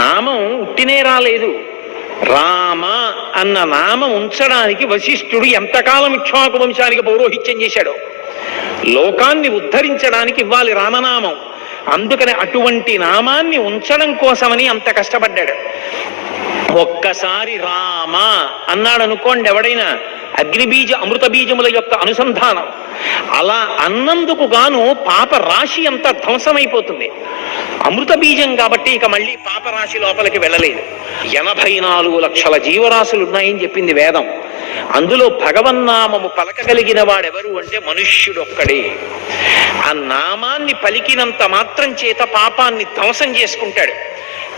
నామం ఉట్టినే రాలేదు. రామ అన్న నామం ఉంచడానికి వశిష్ఠుడు ఎంతకాలం ఇక్ష్వాకు వంశానికి పౌరోహిత్యం చేశాడు. లోకాన్ని ఉద్ధరించడానికి ఇవ్వాలి రామనామం. అందుకని అటువంటి నామాన్ని ఉంచడం కోసమని అంత కష్టపడ్డాడు. ఒక్కసారి రామ అన్నాడు అనుకోండి ఎవడైనా, అగ్నిబీజ అమృత బీజముల యొక్క అనుసంధానం. అలా అన్నందుకు గాను పాప రాశి అంతా ధ్వంసమైపోతుంది. అమృత బీజం కాబట్టి ఇక మళ్ళీ పాపరాశి లోపలికి వెళ్ళలేదు. 84 లక్షల జీవరాశులు ఉన్నాయని చెప్పింది వేదం. అందులో భగవన్నామము పలకగలిగిన వాడెవరు అంటే మనుష్యుడొక్కడే. ఆ నామాన్ని పలికినంత మాత్రం చేత పాపాన్ని ధ్వంసం చేసుకుంటాడు.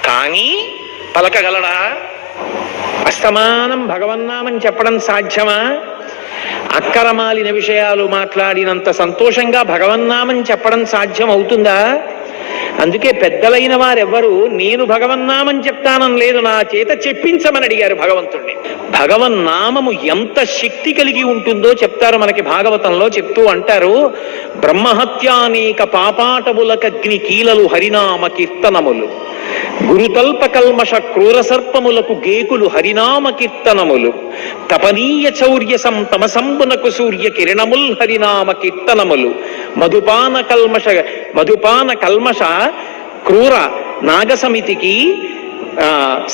కానీ పలకగలడా? అస్తమానం భగవన్నామం చెప్పడం సాధ్యమా? అక్కరమాలిన విషయాలు మాట్లాడినంత సంతోషంగా భగవన్నామం చెప్పడం సాధ్యం అవుతుందా? అందుకే పెద్దలైన వారెవ్వరూ నేను భగవన్నామం చెప్తానం లేదు, నా చేత చెప్పించమని అడిగారు భగవంతుణ్ణి. భగవన్నామము ఎంత శక్తి కలిగి ఉంటుందో చెప్తారు మనకి భాగవతంలో. చెప్తూ అంటారు, బ్రహ్మహత్యానేక పాపాటములకగ్ని కీలలు హరినామ కీర్తనములు, గురుతల్ప కల్మష క్రూర సర్పములకు గేకులు హరినామ కీర్తనములు, తపనీయ చౌర్య తమసంబునకు సూర్య కిరణముల్ హరినామ కీర్తనములు, మధుపాన కల్మష క్రూర నాగసమితికి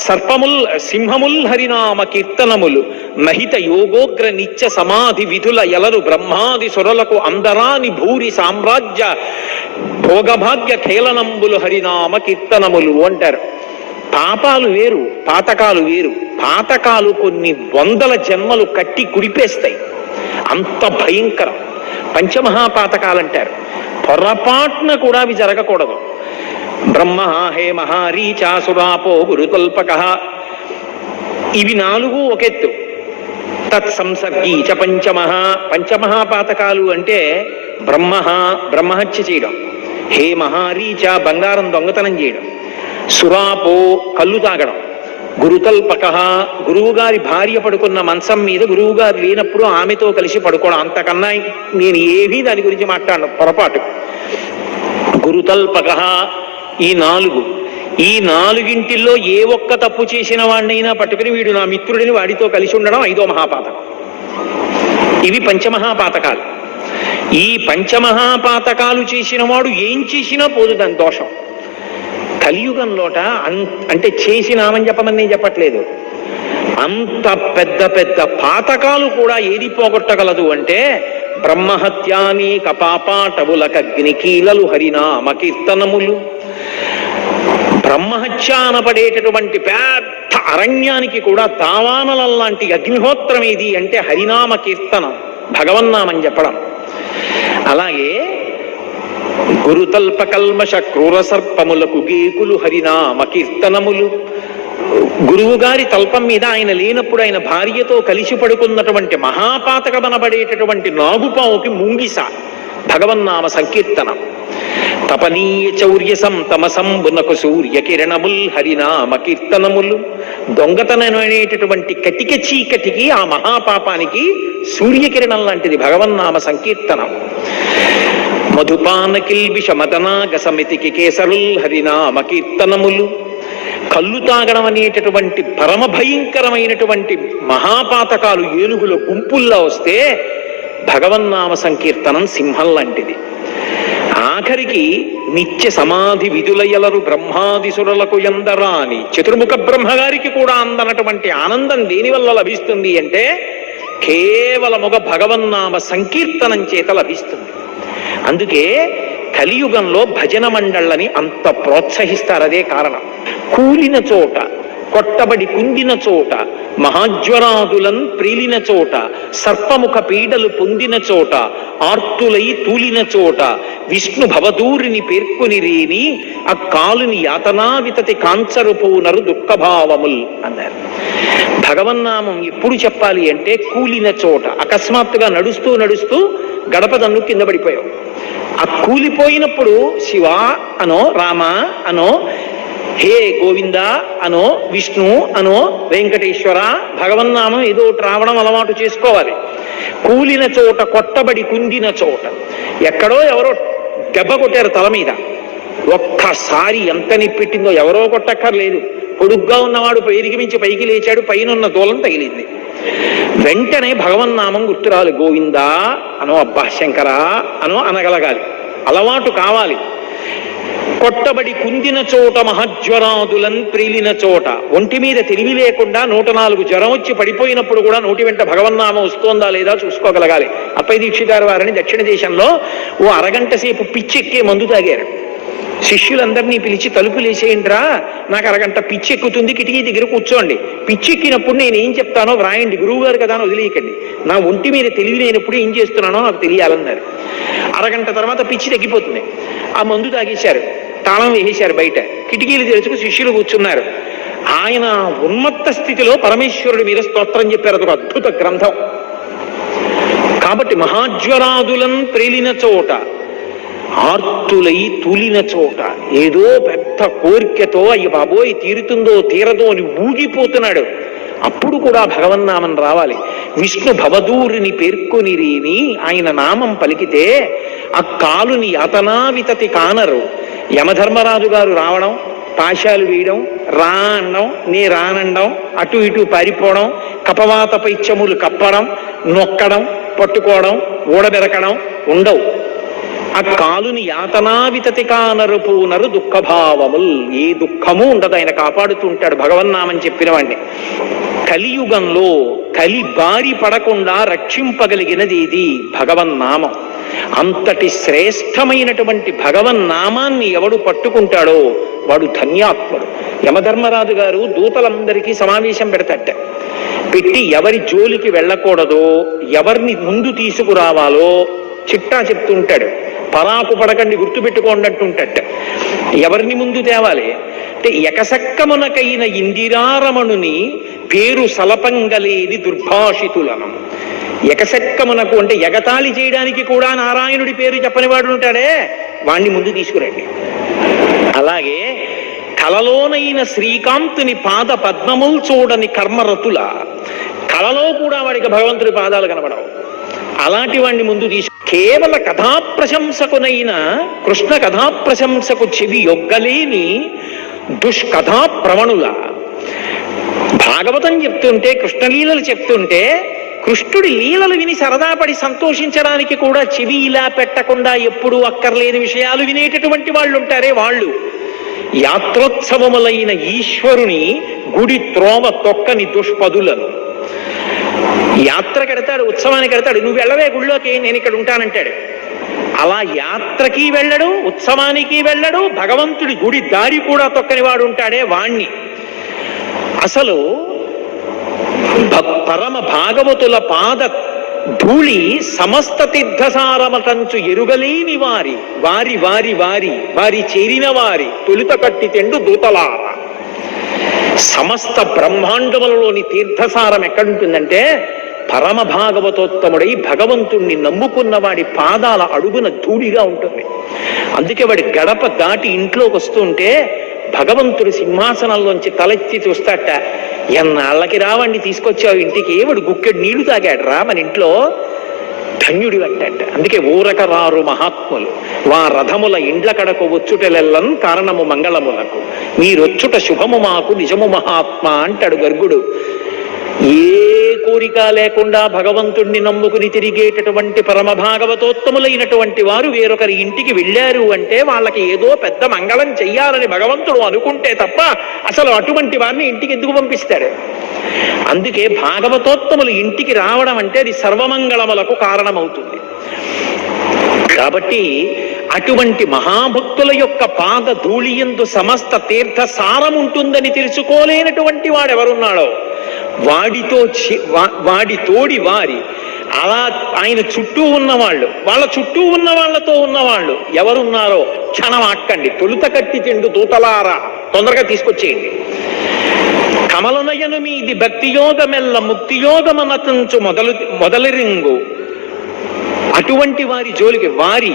సర్పముల్ సింహముల్ హరినామ కీర్తనములు, మహిత యోగోగ్ర నిత్య సమాధి విధుల ఎలరు బ్రహ్మాది సురలకు అందరాని భూరి సామ్రాజ్య భోగభాగ్య ఖేళనంబులు హరినామ కీర్తనములు అంటారు. పాపాలు వేరు, పాతకాలు వేరు. పాతకాలు కొన్ని 100 జన్మలు కట్టి కుడిపేస్తాయి, అంత భయంకరం. పంచమహాపాతకాలంటారు. పొరపాటున కూడా అవి జరగకూడదు. బ్రహ్మ హే మహారీచాసురాపో గురుతల్పక, ఇవి 4 ఒకెత్తు. తత్సంసర్గీ చ పంచమహాపాతకాలు అంటే బ్రహ్మహత్య చేయడం, హే మహారీచ బంగారం దొంగతనం చేయడం, సురాపో కళ్ళు తాగడం, గురుతల్పక గురువుగారి భార్య పడుకున్న మంచం మీద గురువుగారు లేనప్పుడు ఆమెతో కలిసి పడుకోవడం. అంతకన్నా నేను ఏమీ దాని గురించి మాట్లాడను, పొరపాటు. గురుతల్పక ఈ 4. ఈ 4ంటిల్లో ఏ ఒక్క తప్పు చేసిన వాడినైనా పట్టుకుని వీడు నా మిత్రుడిని వాడితో కలిసి ఉండడం 5వ మహాపాతకం. ఇవి పంచమహాపాతకాలు. ఈ పంచమహాపాతకాలు చేసిన వాడు ఏం చేసినా పోదు దాని దోషం. కలియుగంలోట అంటే చేసినామని చెప్పమని నేను చెప్పట్లేదు, అంత పెద్ద పెద్ద పాతకాలు కూడా ఏది పోగొట్టగలదు అంటే బ్రహ్మహత్యానేక పాపాటవులకగ్ని కీలలు హరినామ కీర్తనములు. బ్రహ్మహత్య అనబడేటటువంటి పెద్ద అరణ్యానికి కూడా దావానలలాంటి అగ్నిహోత్రం ఏది అంటే హరినామ కీర్తనం, భగవన్నామని చెప్పడం. అలాగే గురుతల్ప కల్మష క్రూర సర్పములకు గేకులు హరినామ కీర్తనములు. గురువు గారి తల్పం మీద ఆయన లేనప్పుడు ఆయన భార్యతో కలిసి పడుకున్నటువంటి మహాపాతకమనబడేటటువంటి నాగుపావుకి ముంగిస భగవన్నామ సంకీర్తనం. తపనీయ చౌర్య తమసంబునకు సూర్య కిరణముల్ హరినామ కీర్తనములు. దొంగతనం అనేటటువంటి కటిక చీకటికి ఆ మహాపాపానికి సూర్యకిరణం లాంటిది భగవన్నామ సంకీర్తనం. మధుపాన కిల్బిష మదనాగ సమితికి కేసరుల్ హరినామ కీర్తనములు. కళ్ళు తాగడం అనేటటువంటి పరమ భయంకరమైనటువంటి మహాపాతకాలు ఏనుగుల గుంపుల్లా వస్తే భగవన్నామ సంకీర్తనం సింహం లాంటిది. ఆఖరికి నిత్య సమాధి విధులయలరు బ్రహ్మాదిసురులకు ఎందరాని చతుర్ముఖ బ్రహ్మగారికి కూడా అందనటువంటి ఆనందం దేనివల్ల లభిస్తుంది అంటే కేవలముగా భగవన్నామ సంకీర్తనం చేత లభిస్తుంది. అందుకే కలియుగంలో భజన మండళ్ళని అంత ప్రోత్సహిస్తారు. అదే కారణం. కూలిన చోట, కొట్టబడి కుందిన చోట, మహాజ్వరాదులన్ ప్రీలిన చోట, సర్పముఖ పీడలు పొందిన చోట, ఆర్తులై తూలిన చోట, విష్ణు భవదూరిని పేర్కొని రేని ఆ కాలుని యాతనా వితతి కాంచరుపోనరు దుఃఖభావముల్ అన్నారు. భగవన్నామం ఎప్పుడు చెప్పాలి అంటే కూలిన చోట. అకస్మాత్తుగా నడుస్తూ నడుస్తూ గడప దన్ను కింద పడిపోయావు. ఆ కూలిపోయినప్పుడు శివ అనో, రామ అనో, హే గోవింద అనో, విష్ణు అనో, వెంకటేశ్వర భగవన్నామం ఏదో ఒకటి రావడం అలవాటు చేసుకోవాలి. కూలిన చోట, కొట్టబడి కుందిన చోట, ఎక్కడో ఎవరో దెబ్బ కొట్టారు తల మీద, ఒక్కసారి ఎంత నిప్పెట్టిందో, ఎవరో కొట్టక్కర్లేదు, పొడుగ్గా ఉన్నవాడు పేరుకి మించి పైకి లేచాడు, పైన ఉన్న దూలం తగిలింది. వెంటనే భగవన్నామం గుర్తురాలి. గోవిందా అనో, అబ్బా శంకరా అనో అనగలగాలి, అలవాటు కావాలి. కొట్టబడి కుందిన చోట మహజ్వరాదులన్ ప్రీలిన చోట, ఒంటి మీద తెలివి లేకుండా 104 జ్వరం వచ్చి పడిపోయినప్పుడు కూడా నోటి వెంట భగవన్నామం వస్తోందా లేదా చూసుకోగలగాలి. అప్పై దీక్షితారు వారిని దక్షిణ దేశంలో ఓ అరగంట సేపు పిచ్చెక్కే మందు తాగారు. శిష్యులందరినీ పిలిచి తలుపులేసేయండిరా, నాకు అరగంట పిచ్చెక్కుతుంది, కిటికీ దగ్గర కూర్చోండి, పిచ్చెక్కినప్పుడు నేను ఏం చెప్తానో వ్రాయండి, గురువు గారు కదా అని వదిలేయకండి, నా ఒంటి మీద తెలివి లేనప్పుడు ఏం చేస్తున్నానో నాకు తెలియాలన్నారు. అరగంట తర్వాత పిచ్చి తగ్గిపోతుంది. ఆ మందు తాగేశారు, తాళం వేసేశారు, బయట కిటికీలు తెరుచుకు శిష్యులు కూర్చున్నారు. ఆయన ఉన్మత్త స్థితిలో పరమేశ్వరుడి మీద స్తోత్రం చెప్పారు. అదొక అద్భుత గ్రంథం. కాబట్టి మహాజ్వరాదులను ప్రేలిన చోట, ఆర్తులై తూలిన చోట, ఏదో పెద్ద కోరికతో అయ్య బాబోయ్ తీరుతుందో తీరదో అని ఊగిపోతున్నాడు. అప్పుడు కూడా భగవన్నామం రావాలి. విష్ణు భవదూరిని పేర్కొనిరేని ఆయన నామం పలికితే ఆ కాలుని యాతనావితతి కానరు. యమధర్మరాజు గారు రావడం, పాశాలు వేయడం, రా అనడం, నే రానండం, అటు ఇటు పారిపోవడం, కపవాత పైత్యములు కప్పడం, నొక్కడం, పట్టుకోవడం, ఊడబెరకడం ఉండవు. ఆ కాలుని యాతనావితతి కానరు పూనరు దుఃఖభావముల్, ఏ దుఃఖము ఉండదు, ఆయన కాపాడుతూ ఉంటాడు భగవన్నామని చెప్పిన వాడిని. కలియుగంలో కలి బారి పడకుండా రక్షింపగలిగినది ఇది భగవన్నామం. అంతటి శ్రేష్టమైనటువంటి భగవన్నామాన్ని ఎవడు పట్టుకుంటాడో వాడు ధన్యాత్ముడు. యమధర్మరాజు గారు దూతలందరికీ సమావేశం పెడతట. పెట్టి ఎవరి జోలికి వెళ్ళకూడదో, ఎవరిని ముందు తీసుకురావాలో చిట్టా చెప్తుంటాడు. పరాకు పడకండి, గుర్తుపెట్టుకోండి అంటుంటట. ఎవరిని ముందు తేవాలి అంటే, ఎకసక్కమునకైన ఇందిరారమణుని పేరు సలపంగలేని దుర్భాషితులను. ఎకసక్కమునకు అంటే ఎగతాళి చేయడానికి కూడా నారాయణుడి పేరు చెప్పని వాడు ఉంటాడే, వాణ్ణి ముందు తీసుకురండి. అలాగే కలలోనైన శ్రీకాంతుని పాద పద్మములు చూడని కర్మరతుల, కలలో కూడా వాడికి భగవంతుడి పాదాలు కనబడవు, అలాంటి వాడిని ముందు తీసుకు. కేవల కథాప్రశంసకునైన కృష్ణ కథాప్రశంసకు చెవి యొగ్గలేని దుష్కథా ప్రవణుల. భాగవతం చెప్తుంటే, కృష్ణలీలలు చెప్తుంటే, కృష్ణుడి లీలలు విని సరదాపడి సంతోషించడానికి కూడా చెవి ఇలా పెట్టకుండా ఎప్పుడూ అక్కర్లేని విషయాలు వినేటటువంటి వాళ్ళు ఉంటారే వాళ్ళు. యాత్రోత్సవములైన ఈశ్వరుని గుడి త్రోవ తొక్కని దుష్పదులను. యాత్ర కడతాడు, ఉత్సవానికి కడతాడు, నువ్వు వెళ్ళవే గుళ్ళోకి, నేను ఇక్కడ ఉంటానంటాడు. అలా యాత్రకి వెళ్ళడు, ఉత్సవానికి వెళ్ళడు, భగవంతుడి గుడి దారి కూడా తొక్కని వాడు ఉంటాడే వాణ్ణి. అసలు పరమ భాగవతుల పాద ధూళి సమస్త తీర్థసారమటంచు ఎరుగలేని వారి వారి వారి వారి వారి చేరిన వారి తొలుత కట్టి తెండు దూతలార. సమస్త బ్రహ్మాండములలోని తీర్థసారం ఎక్కడుంటుందంటే, పరమ భాగవతోత్తముడై భగవంతుణ్ణి నమ్ముకున్న వాడి పాదాల అడుగున ధూళిగా ఉంటుంది. అందుకే వాడి గడప దాటి ఇంట్లోకి వస్తుంటే భగవంతుడి సింహాసనంలోంచి తలెత్తి చూస్తాట. ఎన్నాళ్ళకి రావండి తీసుకొచ్చావు ఇంటికి, వాడు గుక్కెడు నీళ్లు తాగాడు రా మన ఇంట్లో, ధన్యుడి అంటట. అందుకే ఊరక రారు మహాత్ములు వా రథముల ఇండ్ల కడకు వచ్చుటెలెల్లం కారణము మంగళములకు, మీరొచ్చుట శుభము మాకు నిజము మహాత్మ అంటాడు గర్గుడు. ఏ కోరిక లేకుండా భగవంతుణ్ణి నమ్ముకుని తిరిగేటటువంటి పరమ భాగవతోత్తములైనటువంటి వారు వేరొకరి ఇంటికి వెళ్ళారు అంటే వాళ్ళకి ఏదో పెద్ద మంగళం చెయ్యాలని భగవంతుడు అనుకుంటే తప్ప అసలు అటువంటి వారిని ఇంటికి ఎందుకు పంపిస్తాడు? అందుకే భాగవతోత్తములు ఇంటికి రావడం అంటే అది సర్వమంగళములకు కారణమవుతుంది. కాబట్టి అటువంటి మహాభక్తుల యొక్క పాద ధూళియందు సమస్త తీర్థ సారం ఉంటుందని తెలుసుకోలేనటువంటి వాడెవరున్నాడో వాడి తోడి వారి, అలా ఆయన చుట్టూ ఉన్నవాళ్ళు, వాళ్ళ చుట్టూ ఉన్న వాళ్ళతో ఉన్నవాళ్ళు ఎవరున్నారో క్షణం ఆక్కండి. తొలుత కట్టి తిండు దూతలారా, తొందరగా తీసుకొచ్చేయండి. కమలనయను మీది భక్తియోగమెల్ల ముక్తియోగమనతంచు మొదలరింగు. అటువంటి వారి జోలికి వారి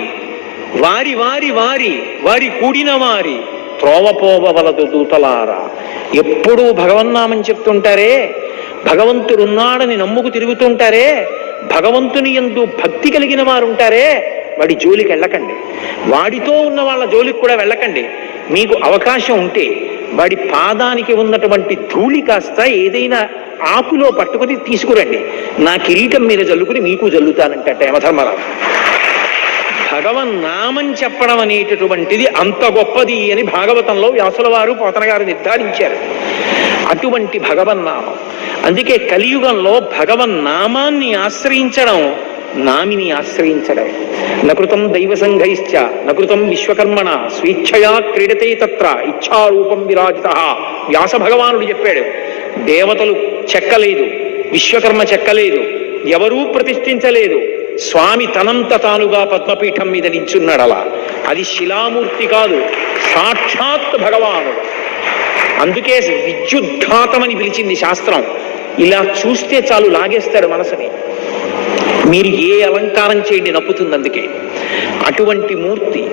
వారి వారి వారి వారి కూడిన వారి త్రోవపోవలదు దూతలారా. ఎప్పుడూ భగవన్నామని చెప్తుంటారే, భగవంతుడున్నాడని నమ్ముకు తిరుగుతుంటారే, భగవంతుని యందు భక్తి కలిగిన వారు ఉంటారే, వాడి జోలికి వెళ్ళకండి, వాడితో ఉన్న వాళ్ళ జోలికి కూడా వెళ్ళకండి. మీకు అవకాశం ఉంటే వాడి పాదానికి ఉన్నటువంటి ధూళి కాస్త ఏదైనా ఆకులో పట్టుకుని తీసుకురండి, నా కిరీటం మీద జల్లుకుని మీకు జల్లుతానంటే యమధర్మరాజు. భగవన్నామం చెప్పడం అనేటటువంటిది అంత గొప్పది అని భాగవతంలో వ్యాసుల వారు పోతన గారు నిర్ధారించారు. అటువంటి భగవన్నామం, అందుకే కలియుగంలో భగవన్నామాన్ని ఆశ్రయించడం నామిని ఆశ్రయించడం. నకృతం దైవ సంఘైశ్చ నకృతం విశ్వకర్మణ స్వేచ్ఛయా క్రీడతే తత్ర ఇచ్ఛారూపం విరాజిత. వ్యాస భగవానుడు చెప్పాడు, దేవతలు చెక్కలేదు, విశ్వకర్మ చెక్కలేదు, ఎవరూ ప్రతిష్ఠించలేదు, స్వామి తనంత తానుగా పద్మపీఠం మీద నించున్నాడు. అలా అది శిలామూర్తి కాదు, సాక్షాత్ భగవానుడు. అందుకే విద్యుద్ఘాతమని పిలిచింది శాస్త్రం. ఇలా చూస్తే చాలు లాగేస్తాడు మనసుని. మీరు ఏ అలంకారం చేయండి నప్పుతుంది. అందుకే అటువంటి మూర్తి